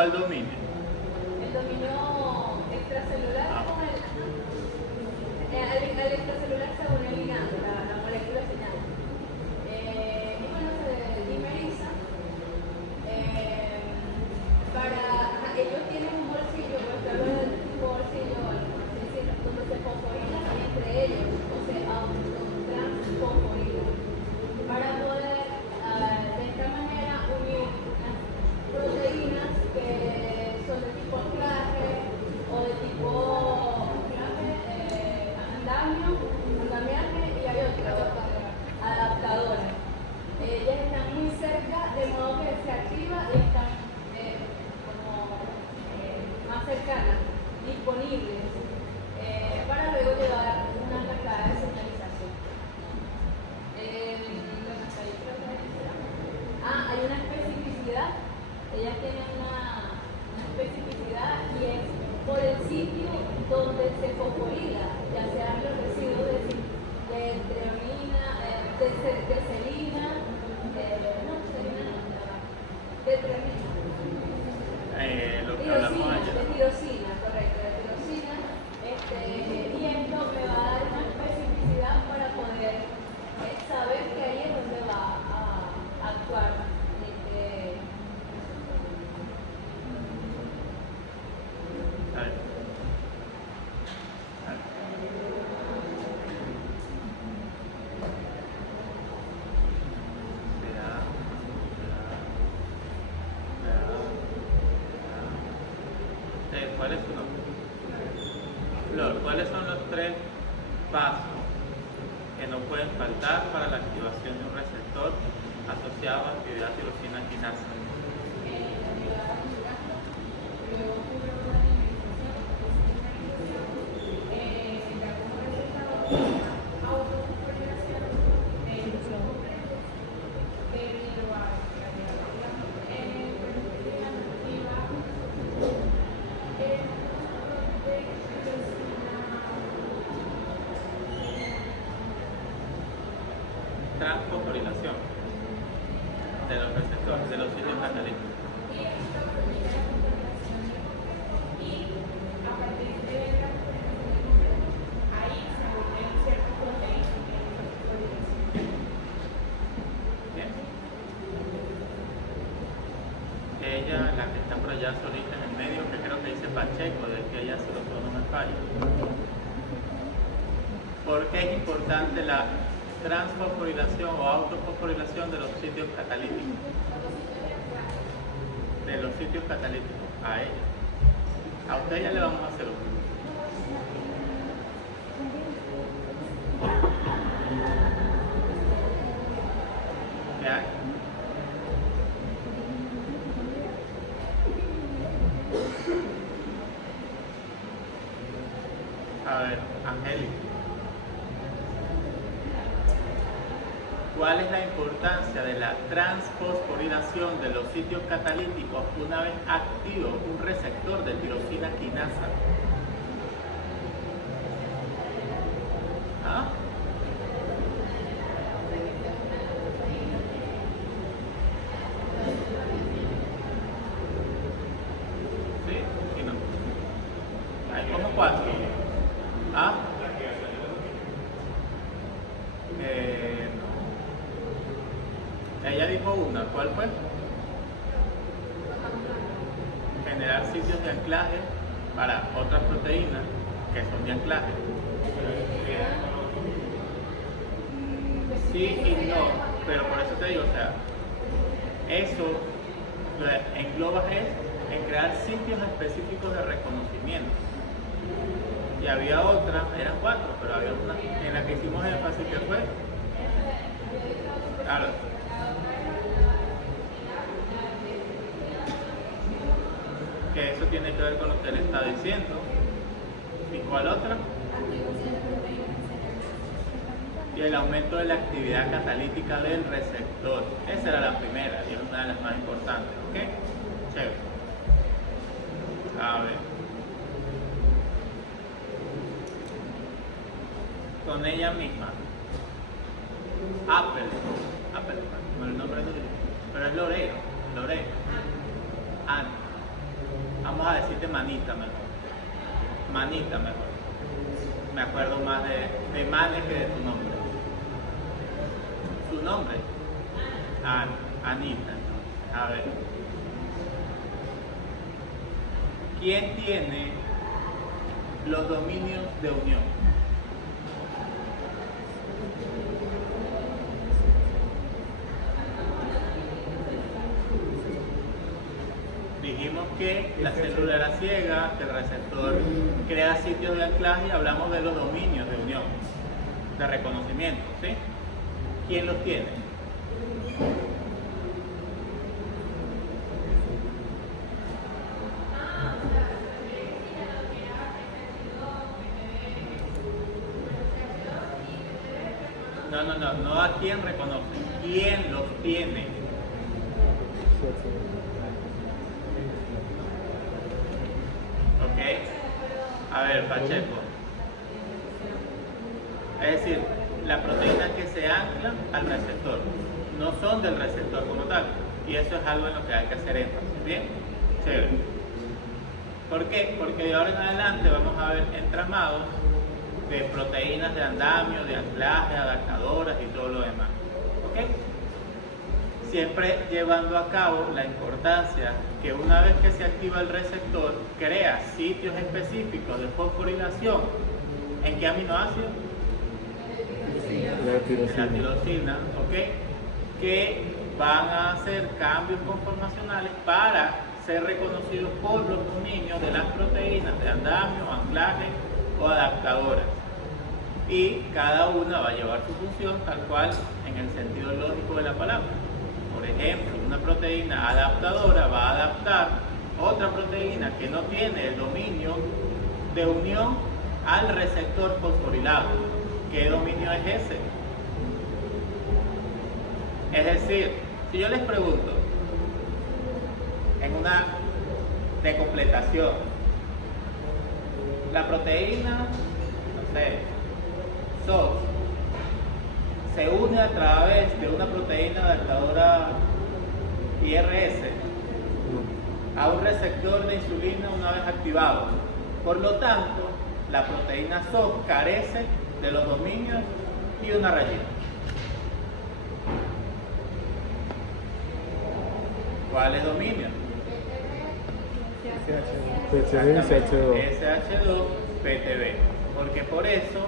cuál dominio? El dominio extracelular con al extracelular se une ligando la molécula final. Y bueno, se dimeriza. Ellos tienen un bolsillo, pues tal vez un bolsillo, por así decirlo, donde se fosforilan entre ellos, o se autotransfosforilan, para poder de esta manera unir unas proteínas que son de tipo claje o de tipo andamiaje, y hay otras adaptadoras. Ellas están muy cerca, de modo que se activa y están más cercanas, disponibles, para luego llevar una cascada de señalización. Hay una especificidad, ellas tienen una especificidad, y es por el sitio donde se fosforila, ya sean los residuos de treonina, de selina, de treonina. Lo que hablamos ayer. De tirosina, correcto, de tirosina. Y esto me va a dar una especificidad para poder saber que ahí es donde va a actuar. ¿Cuál es su nombre? Flor, ¿cuáles son los 3 pasos que no pueden faltar para la activación de un receptor asociado a actividad tirosina quinasa? Transfosforilación de los receptores, de los sitios catalíticos. Bien. Ella, la que está por allá solita en el medio, que creo que dice Pacheco, de que ella se lo no me falla. ¿Por qué es importante la transfosforilación o autofosforilación de los sitios catalíticos? De los sitios catalíticos, a ella. A usted ya le vamos a hacer uno. ¿Qué hay? A ver, Angélica. ¿Cuál es la importancia de la transfosforilación de los sitios catalíticos una vez activo un receptor de tirosina quinasa? ¿Ah? ¿Sí? ¿Sí no? Hay como 4. ¿Ah? Ella dijo una, ¿cuál fue? Generar sitios de anclaje para otras proteínas que son de anclaje. Sí y no, pero por eso te digo, o sea, eso lo engloba en crear sitios específicos de reconocimiento. Y había otra, eran 4, pero había una en la que hicimos énfasis que fue, claro, que eso tiene que ver con lo que le está diciendo. ¿Y cuál otra? Y el aumento de la actividad catalítica del receptor. Esa era la primera y es una de las más importantes. ¿Ok? Chévere. A ver. Con ella misma. Apple, con el nombre de, pero es Loreo. Ana. vamos a decirte manita mejor. Manita mejor. Me acuerdo más de Mane que de tu nombre. ¿Tu nombre? Anita. A ver. ¿Quién tiene los dominios de unión? Dijimos que la célula era ciega, que el receptor crea sitios de anclaje y hablamos de los dominios de unión, de reconocimiento, ¿sí? ¿Quién los tiene? No a quién reconoce, ¿quién los tiene? ¿Ok? A ver, Pacheco. Es decir, la proteína que se ancla al receptor, no son del receptor como tal. Y eso es algo en lo que hay que hacer énfasis. ¿Bien? Chévere. ¿Por qué? Porque de ahora en adelante vamos a ver entramados de proteínas de andamio, de anclaje, adaptadoras y todo lo demás. ¿Ok? Siempre llevando a cabo la importancia que una vez que se activa el receptor, crea sitios específicos de fosforilación. ¿En qué aminoácido? La tirosina, ¿ok? Que van a hacer cambios conformacionales para ser reconocidos por los dominios de las proteínas de andamio, anclaje o adaptadoras. Y cada una va a llevar su función tal cual en el sentido lógico de la palabra. Por ejemplo, una proteína adaptadora va a adaptar otra proteína que no tiene el dominio de unión al receptor fosforilado. ¿Qué dominio es ese? Es decir, si yo les pregunto en una de completación, la proteína, no sé, SOS, se une a través de una proteína adaptadora IRS a un receptor de insulina una vez activado. Por lo tanto, la proteína SOS carece de los dominios y una rayita. ¿Cuáles dominios? SH2, PTB. Porque por eso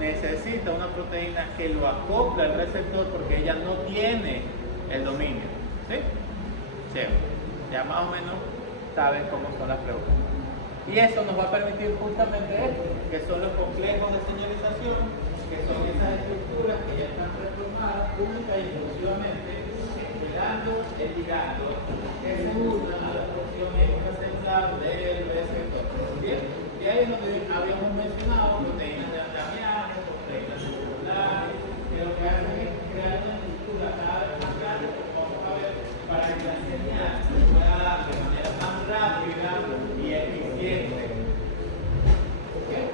necesita una proteína que lo acopla al receptor porque ella no tiene el dominio. ¿Sí? Chévere. Ya más o menos saben cómo son las preguntas. Y eso nos va a permitir justamente esto, que son los complejos de señalización, que son esas estructuras que ya están transformadas única y exclusivamente esperando el ligando que se una a la función extracelular del receptor. Bien, y ahí es donde habíamos mencionado proteínas de andamiaje, proteínas celulares, que lo que hacen es crear una estructura cada vez más grande, como vamos a ver, para que la señal se pueda dar de manera más rápida y eficiente. ¿Okay?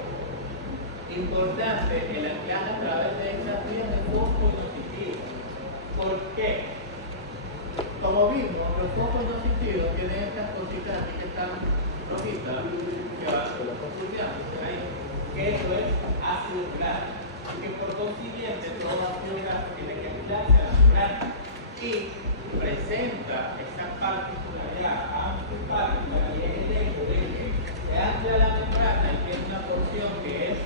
Importante el anclaje a través de estas vías de fosfoinositido. ¿Por qué? Como vimos, los fosfoinositidos tienen estas cositas aquí que están rojitas, que van estudiándose ahí, que eso es ácido graso, y que por consiguiente todo ácido graso tiene que anclarse a la membrana y presenta esa particularidad, antiparticular, y es el hecho de que se ancla a la membrana y tiene una porción que es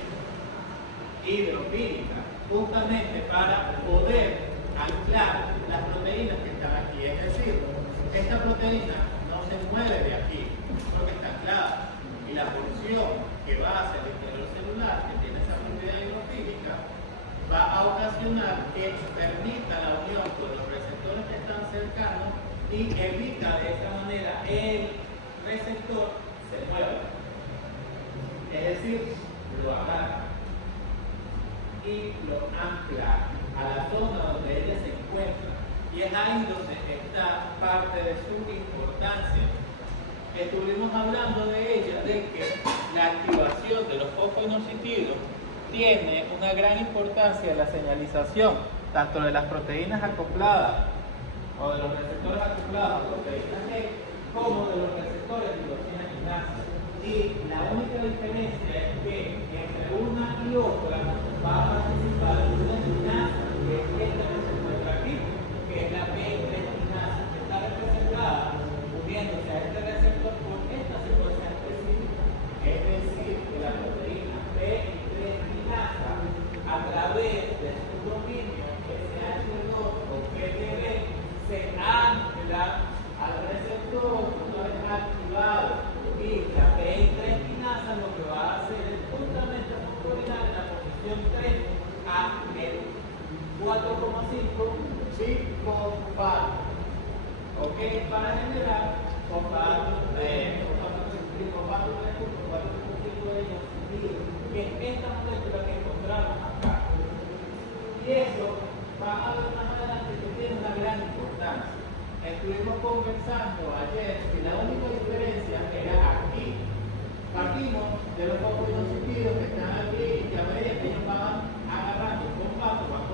hidrofílica, justamente para poder anclar las proteínas que están aquí. Es decir, esta proteína no se mueve de aquí porque está anclada, y la porción que va hacia el interior celular, que tiene esa propiedad hidrofílica, va a ocasionar que permita la unión con los receptores que están cercanos y evita de esta manera el receptor se mueva. Es decir, lo agarra y lo ancla a la zona donde ella se encuentra. Y es ahí donde está parte de su importancia. Estuvimos hablando de ella, de que la activación de los fosfoinositidos tiene una gran importancia en la señalización, tanto de las proteínas acopladas o de los receptores acoplados a proteínas G, como de los receptores de tirosina. activado. Y la PI3 quinasa lo que va a hacer es justamente fosforilar en la posición 3 a el 4,5 bifosfato. ¿Ok? Para generar fosfato, fosfato 4,5 de ellos, que es esta molécula que encontramos acá. Y eso va a ver más adelante que tiene una gran importancia. Estuvimos conversando ayer que la única diferencia era aquí. Partimos de los fosfoinosídeos que están aquí y a medida que ellos van agarrando fosfato, van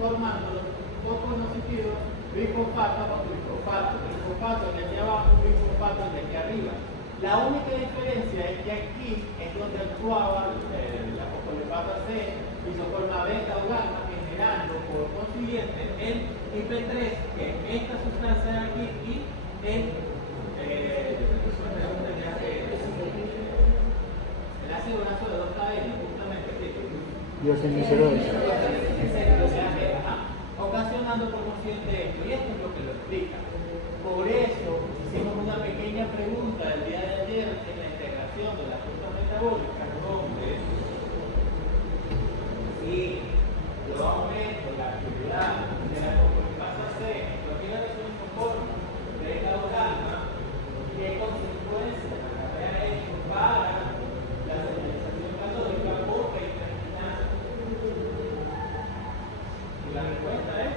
formando los fosfoinosídeos bifosfato, bifosfato de aquí abajo, bifosfato de aquí arriba. La única diferencia es que aquí es donde actuaba la fosfolipasa C, isoforma beta o gamma, generando por consiguiente el IP3, que es esta sustancia de aquí, y el ácido graso de 2KN, justamente Diosinicerosa. ocasionando por consiguiente esto, y esto es lo que lo explica. Por eso hicimos una pequeña pregunta el día de ayer en la integración de las rutas metabólicas, donde si yo aumento la actividad de la fosfolipasa C en cualquier de sus formas beta o gamma, ¿qué consecuencias acarrea esto para la señalización catódica por PI3-quinasa? Y la respuesta es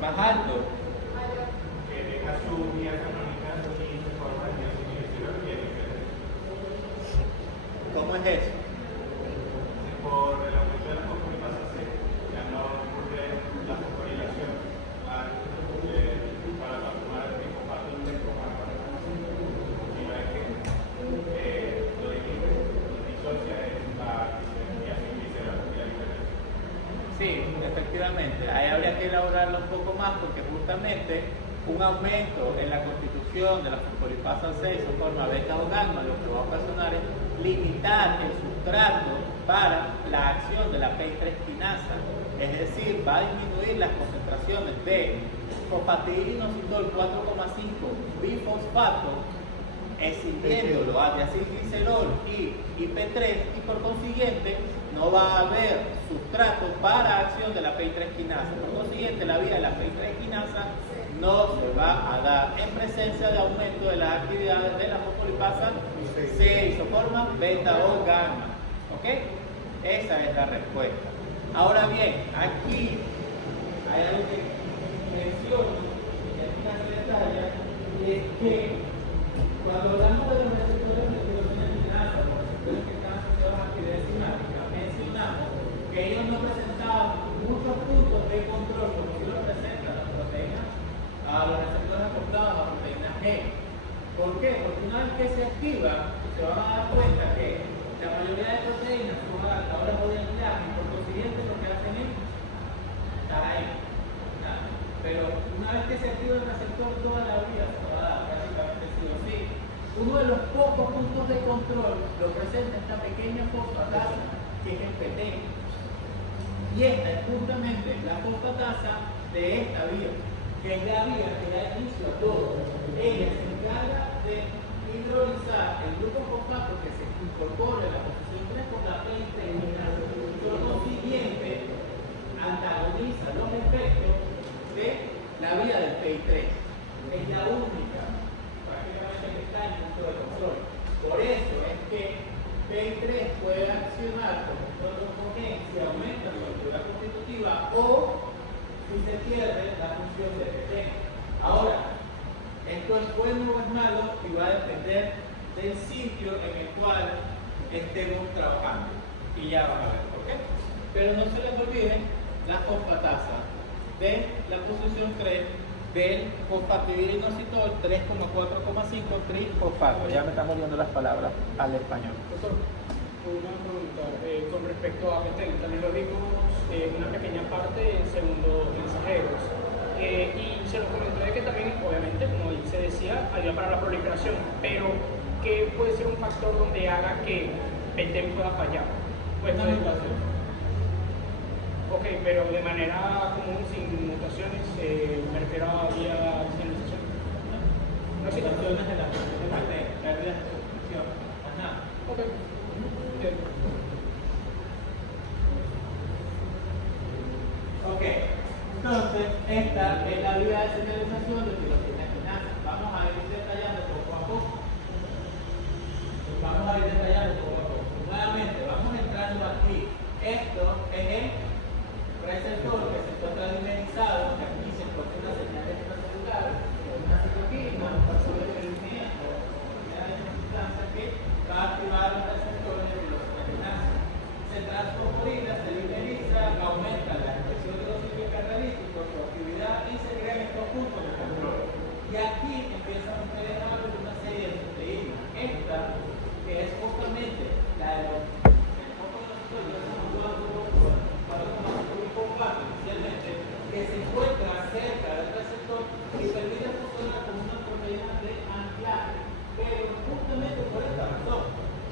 más alto. Que deja su vía canónica y se forma el diosinicerosa y el IP3. ¿Cómo es eso? Por el aumento de la fosfolipasa C, ya no ocurre la fosforilación para transformar el bifosfato en bifosfato, sino es que lo disocia es la diosinicerosa y el IP3. Sí, efectivamente. Ahí habría que elaborarlo un poco más porque justamente un aumento en la constitución de la fosfolipasa C, isoforma beta o gamma, lo que va a ocasionar es limitar el sustrato para la acción de la PI3 quinasa. Es decir, va a disminuir las concentraciones de fosfatidilinositol 4,5 bifosfato, escindiéndolo a diacilglicerol y IP3, y por consiguiente no va a haber sustrato para acción de la PI3 quinasa. Por consiguiente, la vía de la PI3 quinasa no se va a dar en presencia de aumento de las actividades de la fosfolipasa C, isoforma beta o gamma. ¿Ok? Esa es la respuesta. Ahora bien, aquí hay algo que menciono y aquí una detalla, es que cuando hablamos de los receptores de tiroxina quinasa, los receptores que están asociados a actividad enzimática, mencionamos que ellos no presentaban muchos puntos de control como si lo presentan las proteínas, a los receptores acoplados a proteína G. ¿Por qué? Porque una vez que se activa, se van a dar cuenta que la mayoría de proteínas son adaptadoras de enlace y por consiguiente lo que hacen es estar ahí. Pero una vez que se activa el receptor, toda la vida se va a dar prácticamente sí o sí. Uno de los pocos puntos de control lo presenta esta pequeña fosfatasa, que es el PT. Y esta es justamente la fosfatasa de esta vía, que es la vía que da inicio a todo. Ella se encarga de hidrolizar el grupo fosfato que se incorpora en la posición 3 con la PI3 quinasa. Por consiguiente, antagoniza los efectos de la vía del PI3. Es la única prácticamente que está en punto de control. Por eso es que PI3 puede accionar con control si aumenta la estructura constitutiva o si se pierde la función de PT. Ahora, esto es bueno o es malo y va a depender del sitio en el cual estemos trabajando. Y ya van a ver por qué. Pero no se les olvide la fosfatasa de la posición 3 del fosfatidilinositol 3,4,5 trifosfato. Ya me están volviendo las palabras al español. Doctor, una pregunta con respecto a PT. También lo vimos una pequeña parte en segundos mensajeros. Y se nos comentó de que también, obviamente, como se decía, ayuda para la proliferación, pero ¿qué puede ser un factor donde haga que PT pueda fallar? Pues, Una mutación. ok, Ok, pero de manera común, sin mutaciones, me refiero a vía señalización. No, sí. Situaciones de la pérdidas de suscripción. Ajá. Ok. Entiendo. Ok, entonces esta es la vía de señalización de filosofía quinasa. Vamos a ir detallando poco a poco. Nuevamente, vamos entrando aquí. Esto es el receptor que se encuentra dimerizado, que aquí se encuentra una señal extracelular, una citoquina, un paso de crecimiento, una sustancia que va a activar los receptores de filosofía quinasa. Se transfosforila, se dimeriza, aumenta la expresión de los ciclos catalíticos, su actividad y se crean estos puntos de control. Y aquí empiezan ustedes a ver una serie de proteínas. Esta, que es justamente la de los inicialmente, que se encuentra cerca del receptor y permite funcionar como una proteína de anclaje. Pero justamente por esta razón,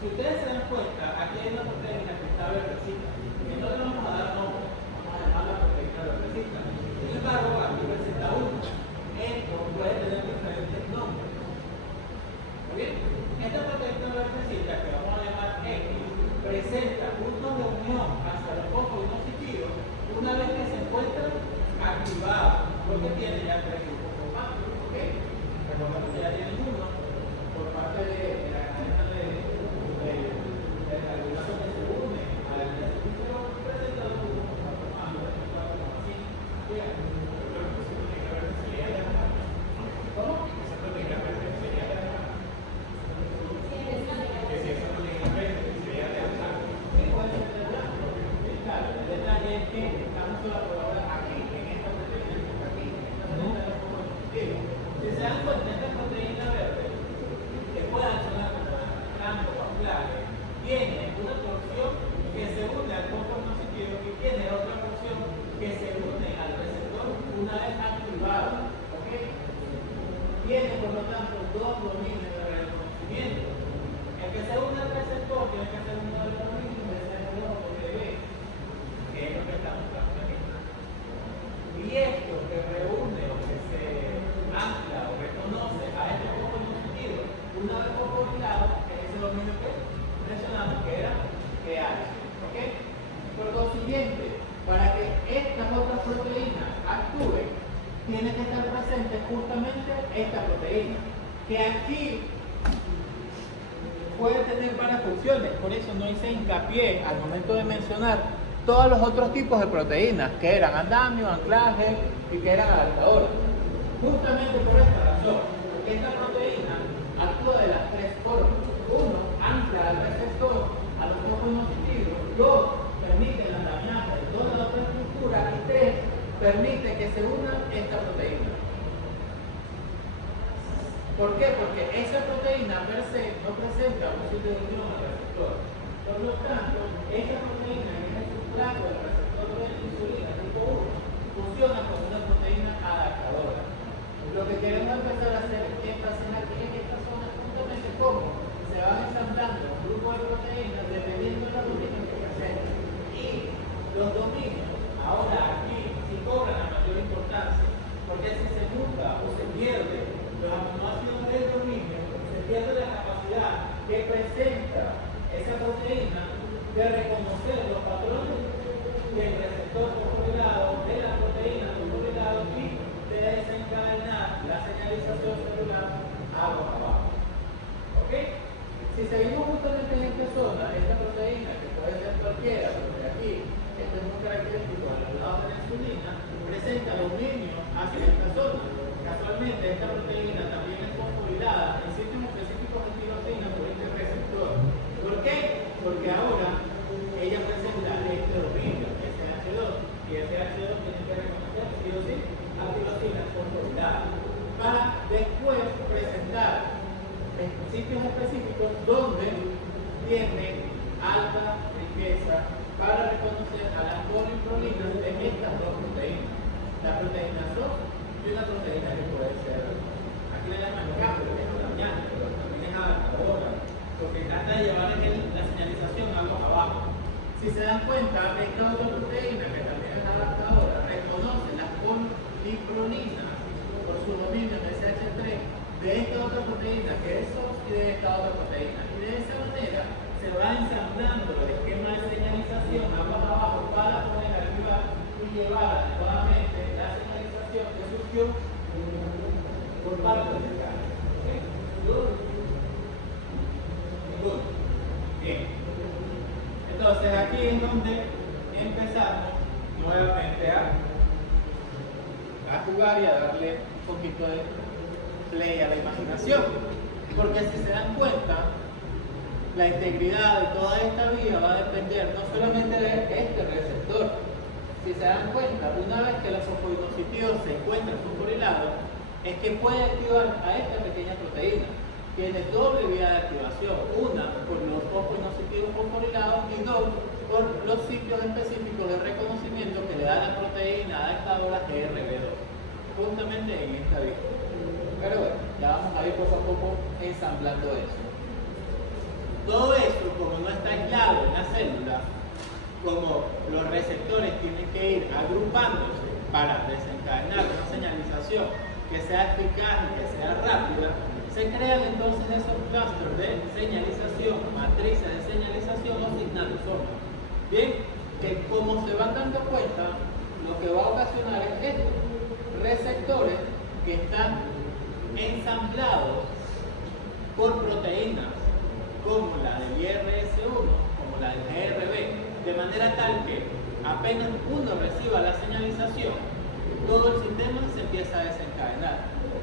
si ustedes se dan cuenta, aquí hay una proteína que está verdecita, que no le vamos a dar nombre, vamos a llamarla proteína verdecita. Sin embargo, aquí presenta uno. Esto puede tener diferentes nombres. ¿Muy bien? Esta proteína verdecita, que vamos a llamar X, presenta puntos de unión hacia los focos inositidos una vez que se encuentra activado, porque tiene ya tres grupos formados. ¿Ok? Recordemos que ya tienen uno por parte de la cadena de carbohidratos que se une a la pero presenta dos grupos formados. ¿Cómo? Si se dan cuenta, esta proteína verde, que puede accionar como anclante o anclaje, tiene una porción que se une al foco inositivo y tiene otra porción que se une al receptor una vez activado. ¿Ok? Tiene, por lo tanto, dos dominios de reconocimiento. El que se une al receptor tiene que ser uno de los dominios de CR2 o de B, que es lo que estamos buscando aquí. Y esto que reúne o que se ancla o reconoce a este foco inositivo, una vez fosforilado, es ese dominio que mencionamos que era EH. ¿Ok? Por consiguiente, para que estas otras proteínas actúen, tiene que estar presente justamente esta proteína, que aquí puede tener varias funciones. Por eso no hice hincapié al momento de mencionar todos los otros tipos de proteínas, que eran andamio, anclaje y que eran adaptadores. Justamente por esta razón, porque esta proteína actúa de las tres formas. Uno, ancla al receptor, a los focos inositidos. Dos, permite el andamiaje de toda la otra estructura. Y tres, permite que se una esta proteína. ¿Por qué? Porque esa proteína per se no presenta un sitio de unión al receptor. Por lo tanto, esta proteína en el sustrato del receptor de la insulina tipo 1 funciona como una proteína adaptadora. Lo que queremos empezar a hacer énfasis aquí en esta zona justamente cómo se van ensamblando un grupo de proteínas dependiendo de los dominios que presenten. Y los dominios, ahora aquí, sí cobran la mayor importancia, porque si se junta o se pierde los aminoácidos del dominio, se pierde la capacidad que presenta esa proteína de reconocer los patrones del receptor fosforilado, de la proteína fosforilado y de desencadenar la señalización celular agua abajo. ¿Ok? Si seguimos justamente en esta zona, esta proteína, que puede ser cualquiera, porque aquí esto es muy característico del lado de la insulina, presenta dominio hacia esta zona. Casualmente, esta proteína también es fosforilada en sitios específicos de tirosina por este receptor. ¿Por qué? Porque ahora ella presenta este dominio, SH2, y SH2 tiene que reconocer sí o sí a tirosina fosforilada, para después presentar en sitios específicos donde tiene alta riqueza para reconocer a las poliprolinas de estas dos proteínas, la proteína SOS y una proteína que puede ser, aquí le llaman cambio, que es andamiaje, pero también es adaptadora, porque trata de llevar la señalización algo abajo. Si se dan cuenta, esta otra proteína que también es llevar adecuadamente la señalización que surgió por parte del carro. ¿Ok? Good. Bien. Entonces aquí es donde empezamos nuevamente a jugar y a darle un poquito de play a la imaginación. Porque si se dan cuenta, la integridad de toda esta vía va a depender no solamente de este receptor. Si se dan cuenta, una vez que los fosfoinositidos se encuentran fosforilados, es que puede activar a esta pequeña proteína. Tiene doble vía de activación, una por los fosfoinositidos fosforilados y dos por los sitios específicos de reconocimiento que le da la proteína adaptadora GRB2, justamente en esta vía. Pero bueno, ya vamos a ir poco a poco ensamblando eso. Todo eso, como no está aislado en la célula, como los receptores tienen que ir agrupándose para desencadenar una señalización que sea eficaz y que sea rápida, se crean entonces esos clústeres de señalización, matrices de señalización o signalosomas. Bien, que como se van dando cuenta, lo que va a ocasionar es esto: receptores que están ensamblados por proteínas como la del IRS1, como la del GRB, de manera tal que apenas uno reciba la señalización, todo el sistema se empieza a desencadenar.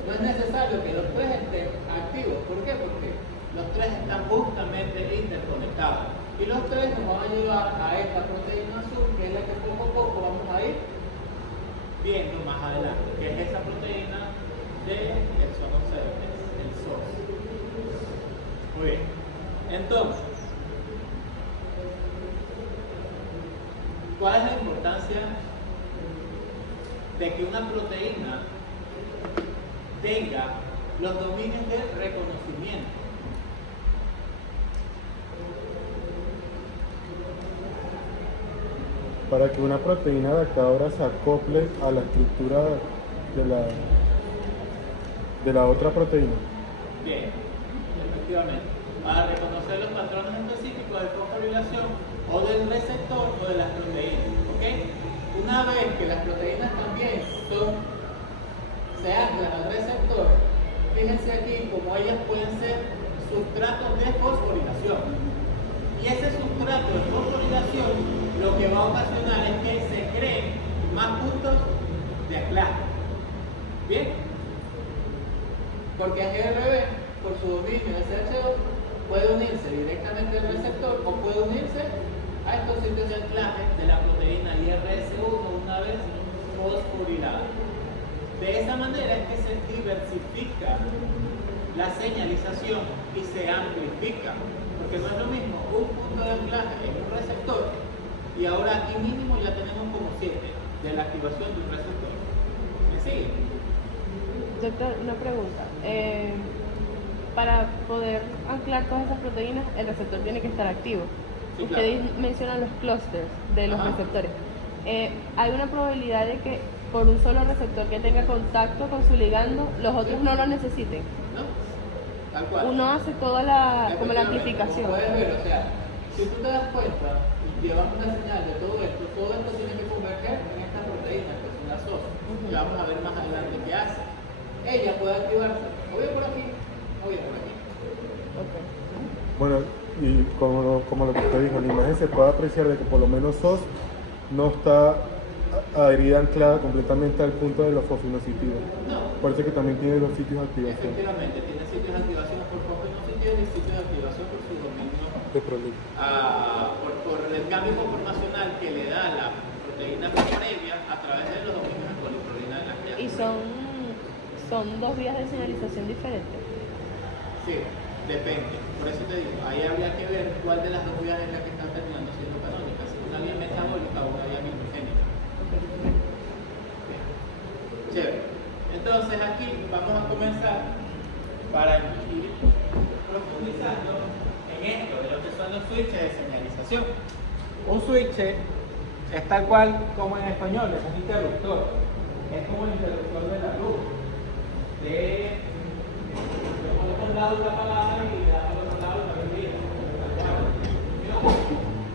No es necesario que los tres estén activos. ¿Por qué? Porque los tres están justamente interconectados. Y los tres nos van a llevar a esta proteína azul, que es la que poco a poco vamos a ir viendo más adelante, que es esa proteína del exono 6, el SOS. Muy bien. Entonces, ¿cuál es la importancia de que una proteína tenga los dominios de reconocimiento? Para que una proteína adaptadora se acople a la estructura de la otra proteína. Bien, efectivamente. Para reconocer los patrones específicos de fosforilación o del receptor o de las proteínas. ¿Ok? Una vez que las proteínas también se anclan al receptor, fíjense aquí como ellas pueden ser sustratos de fosforilación. Y ese sustrato de fosforilación lo que va a ocasionar es que se creen más puntos de anclaje. ¿Bien? Porque el GRB, por su dominio de SH2, puede unirse directamente al receptor o puede unirse a estos sitios de anclaje de la proteína IRS1 una vez fosforilada. De esa manera es que se diversifica la señalización y se amplifica, porque no es lo mismo un punto de anclaje en un receptor y ahora aquí mínimo ya tenemos como 7 de la activación de un receptor. ¿Me sigue? Doctor, una pregunta. Para poder anclar todas esas proteínas, el receptor tiene que estar activo. Sí, Ustedes claro. mencionan los clústeres de los Ajá. receptores. ¿Hay una probabilidad de que por un solo receptor que tenga contacto con su ligando, los otros no lo necesiten? ¿No? Tal cual. Uno hace toda la amplificación. Como puedes ver, o sea, si tú te das cuenta y llevas una señal de todo esto tiene que converger en esta proteína, que es una SOS, que vamos a ver más adelante qué hace. Ella puede activarse, o bien por aquí, o bien por aquí. Okay. Bueno, y como lo que usted dijo, en la imagen se puede apreciar de que por lo menos SOS no está adherida, anclada completamente al punto de los fosfoinositidos. No, Parece que también tiene los sitios de activación efectivamente, tiene sitios de activación por fosfoinositidos y sitios de activación por su dominio, de prolito. por el cambio conformacional que le da la proteína previa a través de los dominios de poliprolina de la cría. ¿Y son dos vías de señalización diferentes? Sí, depende. Por eso te digo, ahí habría que ver cuál de las dos vías es la que está terminando siendo canónica, si una vía metabólica o una vía microgénica. Bien. Chévere. Entonces aquí vamos a comenzar para ir profundizando en esto de lo que son los switches de señalización. Un switch es tal cual como en español, es un interruptor. Es como el interruptor de la luz. De por otro lado una palabra y por otro lado una bebida.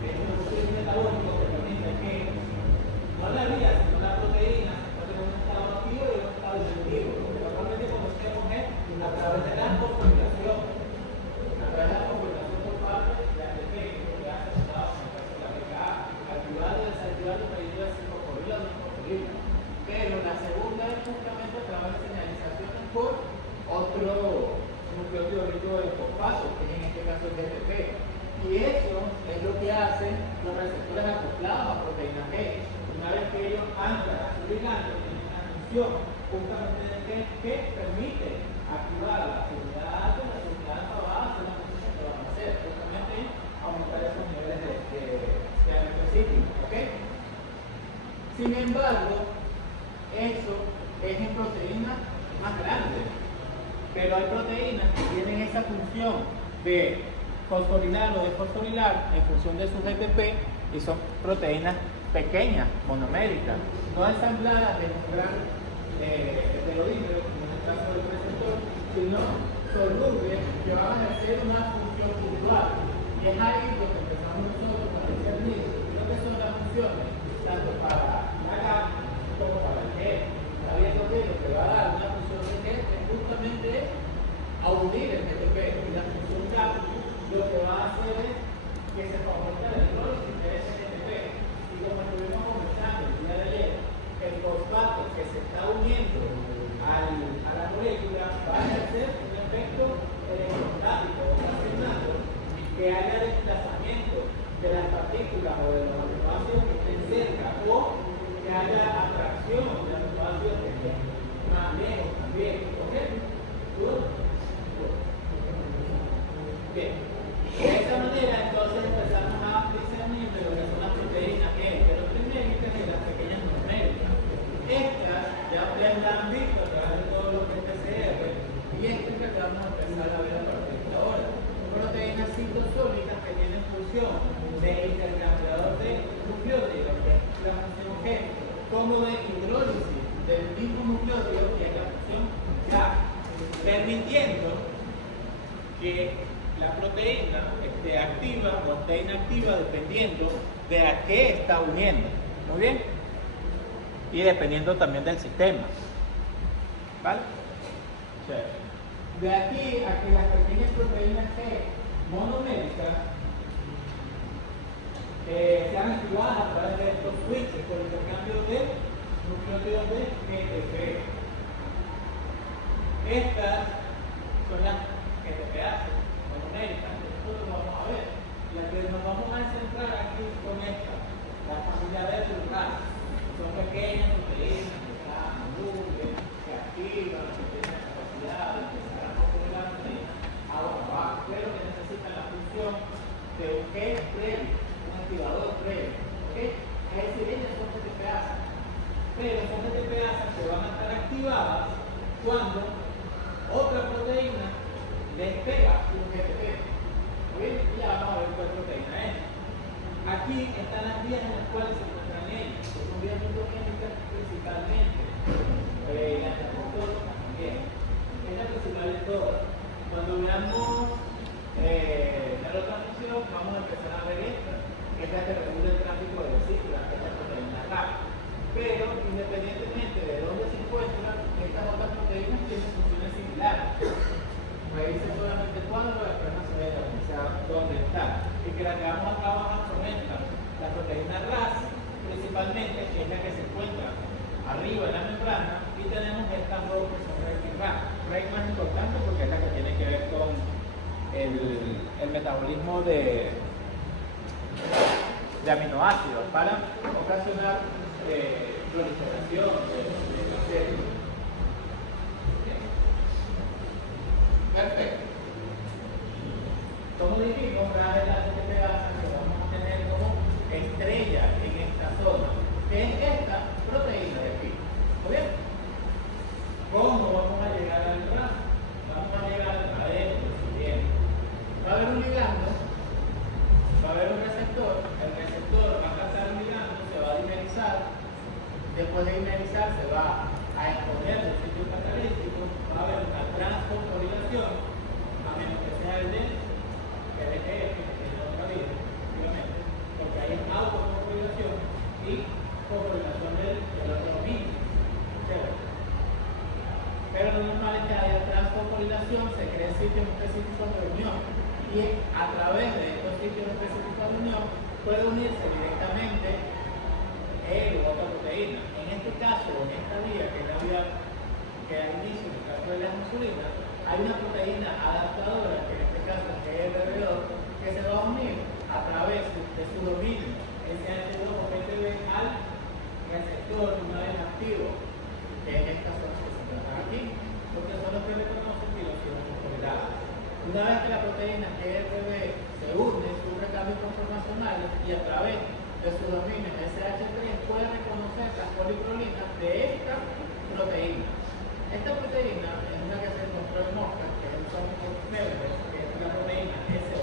Es un switch metabólico que permite que no la vía, sino la ancla a su ligando tienen una función justamente de que permite activar la seguridad alta y la seguridad alta va a hacer la función que van a hacer, justamente aumentar esos niveles de aminoácidos, ¿ok? Sin embargo, eso es en proteínas más grandes, pero hay proteínas que tienen esa función de fosforilar o desfosforilar en función de sus GTP y son proteínas pequeñas, monoméricas, no ensambladas en un gran heterodímero, como en el caso del receptor, sino solubles que van a ejercer una función puntual. Y es ahí donde empezamos nosotros a discernir lo que son las funciones, tanto para la GAP como para el G. Sabiendo que lo que va a dar una función de G es justamente unir el GTP y la función GAP, lo que va a hacer es que se favorezca el hidrólisis de ese GTP. Y como estuvimos conversando el día de ayer, el fosfato que se está uniendo a la molécula va a ejercer un efecto electrostático o ocasionando que haya desplazamiento de las partículas o de los aminoácidos que estén cerca o que haya atracción de aminoácidos que estén más lejos también. ¿Ok? ¿Good? Bien. De esa manera entonces empezamos a discernir de lo que son las proteínas heterotroméricas y las pequeñas monoméricas. Estas ya ustedes la han visto a través de todos los PCR y esto es lo que vamos a empezar a ver a partir de ahora. Proteínas citosólicas que tienen función de intercambiador de nucleótidos, que es la función G, como de hidrólisis del mismo nucleótido, que es la función GA, permitiendo que la proteína esté activa o esté inactiva dependiendo de a qué está uniendo. Muy bien. Y dependiendo también del sistema. ¿Vale? Chévere. De aquí a que las pequeñas proteínas G monoméricas sean activadas a través de estos switches por el intercambio de nucleótidos de GTP. Estas son las GTPase monoméricas que nosotros vamos a ver. La que nos vamos a centrar aquí con esta, la familia de RAS. Son pequeñas proteínas que están móviles, que activan, que tienen la capacidad de empezar a controlar la proteína abajo, pero que necesitan la función de un G previo, un activador previo. ¿Ok? Es decir, ellas son GTPase. Pero son GTPase que van a estar activadas cuando otra proteína despega un GTP. ¿Bien? Y ya vamos a ver cuál proteína es. Aquí están las vías en las cuales se encuentran ellas, que son vías mitoquémicas principalmente, las transportadoras también. Es la principal de todas. Cuando veamos neurotransmisión, vamos a empezar a ver esta, que es la que regula el tráfico de vesículas, que es la proteína K. Pero independientemente de dónde se encuentran, estas otras proteínas tienen funciones similares. Revise solamente cuando la persona se vea, o sea, dónde está. Y que la que vamos a trabajar son estas, la proteína RAS, principalmente, que es la que se encuentra arriba de la membrana, y tenemos estas dos que son REC y RAS. REC más importante porque es la que tiene que ver con el metabolismo de aminoácidos para ocasionar proliferación de las células. Perfecto. Como dijimos, RAS es la GTPase que vamos a tener como estrella en esta zona, que es esta proteína de aquí. ¿Muy bien? ¿Cómo vamos a llegar al RAS? Vamos a llegar a través de lo siguiente. Va a haber un ligando, va a haber un receptor, el receptor va a cazar un ligando, se va a dimerizar, después de dimerizar se va a exponer los sitios catalíticos, va a haber una transfosforilación, a menos que sea el D, que es EF, que es otra vida, obviamente, porque hay autofosforilación y fosforilación del otro mismo. Pero lo normal es que haya transfosforilación, se creen sitios específicos de unión y a través de estos sitios específicos de unión puede unirse directamente el u otra proteína. En este caso, en esta vía, que es la vía que da inicio en el caso de la insulina, hay una proteína adaptadora, que en este caso es GRB2, que se va a unir a través de su dominio SH2 o PTB al receptor, una vez activo, que es esta zona que se encuentra aquí, porque son los que reconocen bilaciones fosforiladas. Una vez que la proteína GRB se une, sufre cambios conformacionales y a través de sus dominios SH3 puede reconocer las poliprolinas de esta proteína. Esta proteína es una que se encontró en moscas, que es un verde, que es la proteína S1.